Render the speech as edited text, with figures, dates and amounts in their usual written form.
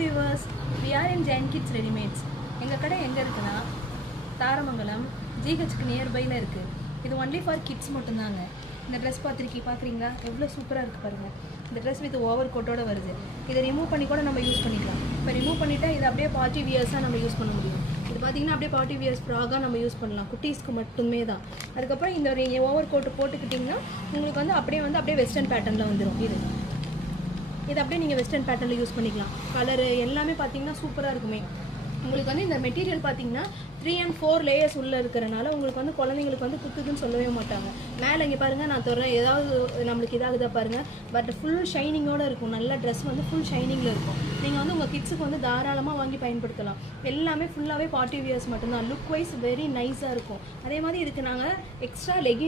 Viewers, we are in Jain Kids Readymades. எங்கள் கடை எங்கே இருக்குன்னா தாரமங்கலம் ஜிஹெச்க்கு நியர்பையில் இருக்குது. இது ஒன்லி ஃபார் கிட்ஸ் மட்டும்தாங்க. இந்த ட்ரெஸ் பார்க்குறீங்களா, எவ்வளோ சூப்பராக இருக்குது பாருங்கள். இந்த ட்ரெஸ் வித் ஓவர் கோட்டோடு வருது. இதை ரிமூவ் பண்ணி கூட நம்ம யூஸ் பண்ணிக்கலாம். இப்போ ரிமூவ் பண்ணிவிட்டால் இது அப்படியே பார்ட்டி வியர்ஸாக நம்ம யூஸ் பண்ண முடியும். இது பார்த்திங்கன்னா அப்படியே பார்ட்டி வியர்ஸ் ஃப்ராகாக நம்ம யூஸ் பண்ணலாம். குட்டீஸ்க்கு மட்டுமே தான். அதுக்கப்புறம் இந்த ஓவர் கோட்டு போட்டுக்கிட்டிங்கன்னா உங்களுக்கு வந்து அப்படியே வெஸ்டர்ன் பேட்டர்னில் வந்துடும். இது அப்படியே நீங்கள் வெஸ்டர்ன் பேட்டர்னில் யூஸ் பண்ணிக்கலாம். கலரு எல்லாமே பார்த்தீங்கன்னா சூப்பராக இருக்குமே. உங்களுக்கு வந்து இந்த மெட்டீரியல் பார்த்தீங்கன்னா 3 and 4 லேயர்ஸ் உள்ளே இருக்கிறனால உங்களுக்கு வந்து குழந்தைங்களுக்கு வந்து குத்துதுன்னு சொல்லவே மாட்டாங்க. மேலே இங்கே பாருங்கள், நான் தொடறேன், ஏதாவது நம்மளுக்கு இதாகுதா பாருங்கள். பட் ஃபுல் ஷைனிங்கோடு இருக்கும். நல்ல ட்ரெஸ் வந்து ஃபுல் ஷைனிங்கில் இருக்கும். நீங்கள் வந்து உங்கள் கிட்ஸுக்கு வந்து தாராளமாக வாங்கி பயன்படுத்தலாம். எல்லாமே ஃபுல்லாகவே பார்ட்டி வியர்ஸ் மட்டும்தான். லுக் வைஸ் வெரி நைஸாக இருக்கும். அதே மாதிரி இதுக்கு நாங்கள் எக்ஸ்ட்ரா லெகின்